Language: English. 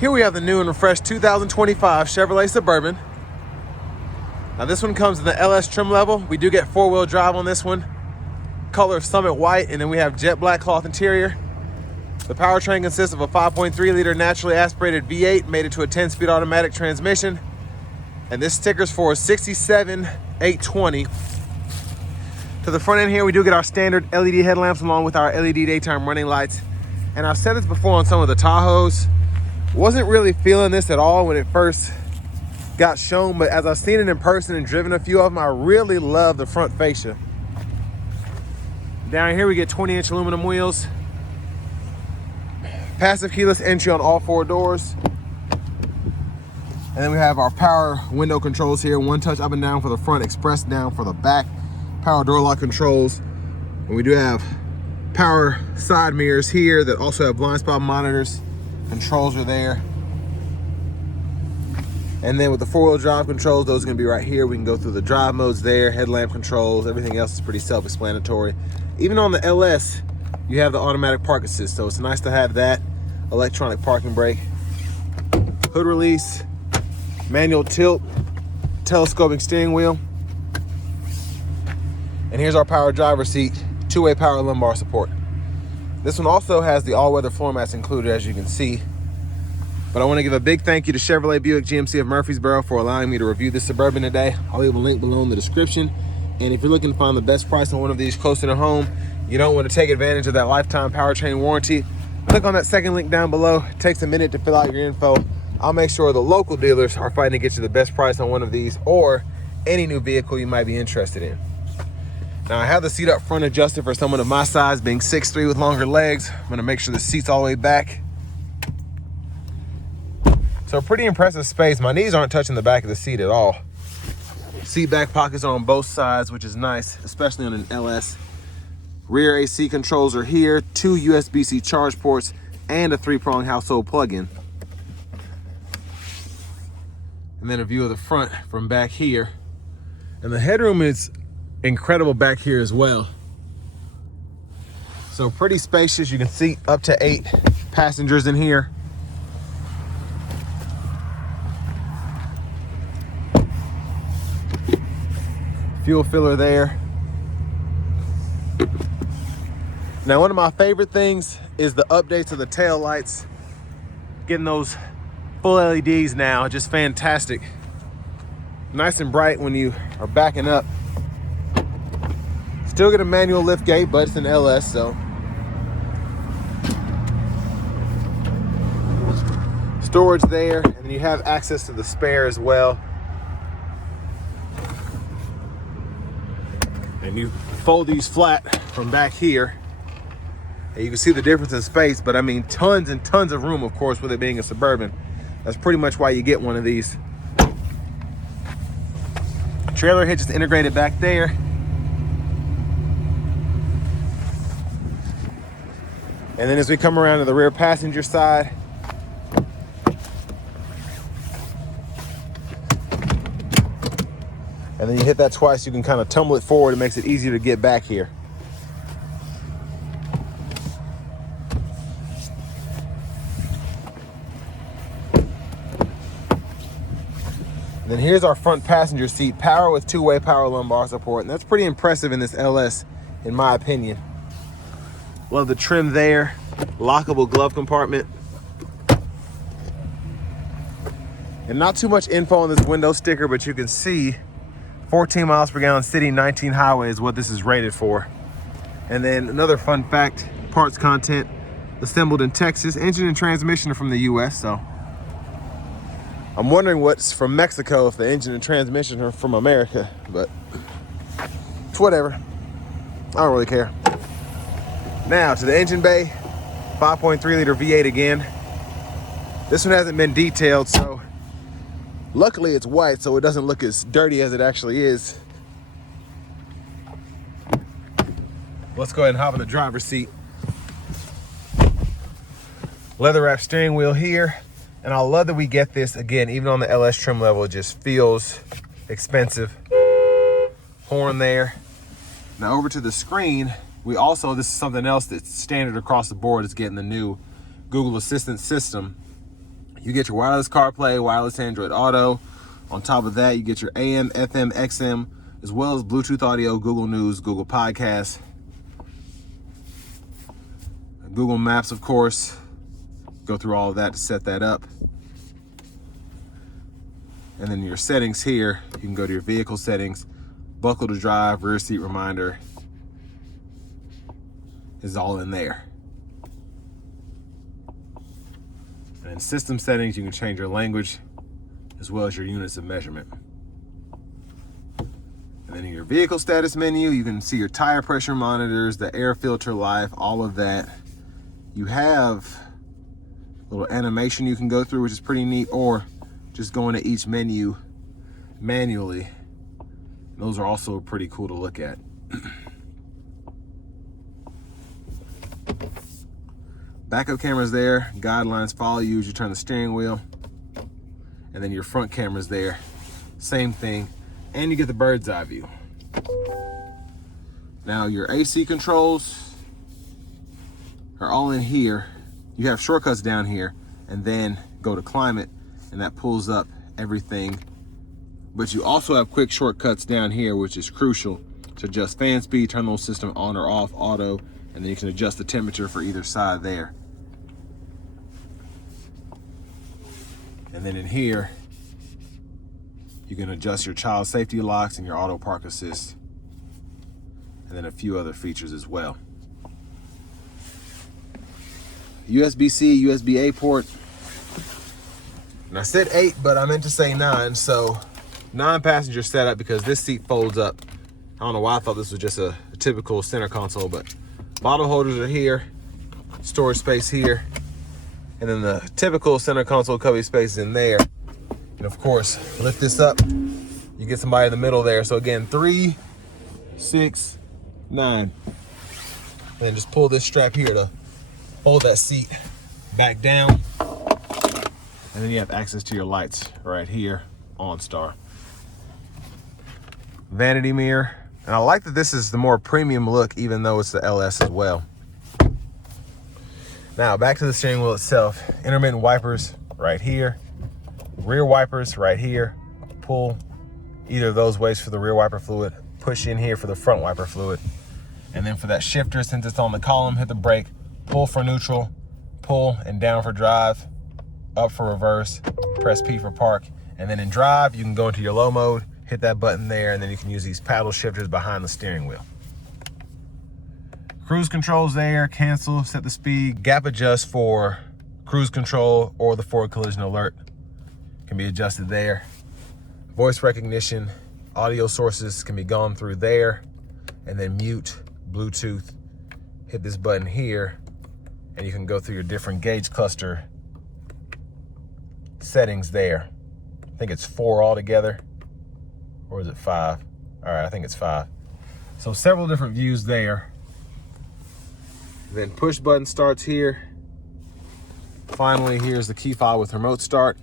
Here we have the new and refreshed 2025 Chevrolet Suburban. Now this one comes in the LS trim level. We do get four-wheel drive on this one. Color of Summit White, and then we have jet black cloth interior. The powertrain consists of a 5.3-liter naturally aspirated V8 mated to a 10-speed automatic transmission. And this sticker's for 67,820. To the front end here, we do get our standard LED headlamps along with our LED daytime running lights. And I've said this before on some of the Tahoes. Wasn't really feeling this at all when it first got shown, but as I've seen it in person and driven a few of them, I really love the front fascia. Down here we get 20-inch aluminum wheels. Passive keyless entry on all four doors. And then we have our power window controls here. One touch up and down for the front, express down for the back. Power door lock controls. And we do have power side mirrors here that also have blind spot monitors. Controls are there. And then with the four-wheel drive controls, those are gonna be right here. We can go through the drive modes there, headlamp controls, everything else is pretty self-explanatory. Even on the LS, you have the automatic park assist, so it's nice to have that. Electronic parking brake. Hood release, manual tilt, telescoping steering wheel. And here's our power driver seat, two-way power lumbar support. This one also has the all-weather floor mats included, as you can see. But I want to give a big thank you to Chevrolet Buick GMC of Murfreesboro for allowing me to review this Suburban today. I'll leave a link below in the description. And if you're looking to find the best price on one of these closer to home, you don't want to take advantage of that lifetime powertrain warranty, click on that second link down below. It takes a minute to fill out your info. I'll make sure the local dealers are fighting to get you the best price on one of these or any new vehicle you might be interested in. Now I have the seat up front adjusted for someone of my size, being 6'3" with longer legs. I'm gonna make sure the seat's all the way back. So pretty impressive space. My knees aren't touching the back of the seat at all. Seat back pockets are on both sides, which is nice, especially on an LS. Rear AC controls are here, two USB-C charge ports, and a 3-prong household plug-in. And then a view of the front from back here. And the headroom is incredible back here as well. So pretty spacious. You can seat up to 8 passengers in here. Fuel filler there. Now one of my favorite things is the updates to the tail lights. Getting those full LEDs now, just fantastic. Nice and bright when you are backing up. Still get a manual lift gate, but it's an LS, so. Storage there, and then you have access to the spare as well. And you fold these flat from back here. And you can see the difference in space, but I mean tons and tons of room, of course, with it being a Suburban. That's pretty much why you get one of these. Trailer hitch is integrated back there. And then as we come around to the rear passenger side, and then you hit that twice, you can kind of tumble it forward. It makes it easier to get back here. And then here's our front passenger seat, power with two-way power lumbar support. And that's pretty impressive in this LS, in my opinion. Love the trim there, lockable glove compartment. And not too much info on this window sticker, but you can see 14 miles per gallon city, 19 highway is what this is rated for. And then another fun fact, parts content, assembled in Texas. Engine and transmission are from the US, so. I'm wondering what's from Mexico if the engine and transmission are from America, but it's whatever. I don't really care. Now to the engine bay, 5.3-liter V8 again. This one hasn't been detailed, so luckily it's white, so it doesn't look as dirty as it actually is. Let's go ahead and hop in the driver's seat. Leather wrap steering wheel here. And I love that we get this, again, even on the LS trim level, it just feels expensive. Horn there. Now over to the screen, we also, this is something else that's standard across the board, is getting the new Google Assistant system. You get your wireless CarPlay, wireless Android Auto. On top of that, you get your AM, FM, XM, as well as Bluetooth audio, Google News, Google Podcasts, Google Maps, of course. Go through all of that to set that up. And then your settings here, you can go to your vehicle settings, buckle to drive, rear seat reminder is all in there. And in system settings, you can change your language as well as your units of measurement. And then in your vehicle status menu, you can see your tire pressure monitors, the air filter life, all of that. You have a little animation you can go through, which is pretty neat, or just go into each menu manually. Those are also pretty cool to look at. Backup cameras there, guidelines follow you as you turn the steering wheel. And then your front camera's there, same thing. And you get the bird's eye view. Now your AC controls are all in here. You have shortcuts down here, and then go to climate, and that pulls up everything. But you also have quick shortcuts down here, which is crucial to adjust fan speed, turn the whole system on or off, auto, and then you can adjust the temperature for either side there. And then in here, you can adjust your child safety locks and your auto park assist, and then a few other features as well. USB-C, USB-A port. And I said 8, but I meant to say 9, so 9-passenger setup because this seat folds up. I don't know why I thought this was just a typical center console, but bottle holders are here, storage space here, and then the typical center console cubby space is in there. And of course, lift this up, you get somebody in the middle there. So again, 3, 6, 9. And then just pull this strap here to hold that seat back down. And then you have access to your lights right here, OnStar. Vanity mirror. And I like that this is the more premium look, even though it's the LS as well. Now back to the steering wheel itself. Intermittent wipers right here. Rear wipers right here. Pull either of those ways for the rear wiper fluid. Push in here for the front wiper fluid. And then for that shifter, since it's on the column, hit the brake. Pull for neutral. Pull and down for drive. Up for reverse. Press P for park. And then in drive, you can go into your low mode. Hit that button there, and then you can use these paddle shifters behind the steering wheel. Cruise controls there, cancel, set the speed, gap adjust for cruise control or the forward collision alert can be adjusted there. Voice recognition, audio sources can be gone through there, and then mute, Bluetooth. Hit this button here, and you can go through your different gauge cluster settings there. I think it's 4 altogether. Or is it 5? All right, I think it's 5. So several different views there. Then push button starts here. Finally, here's the key fob with remote start.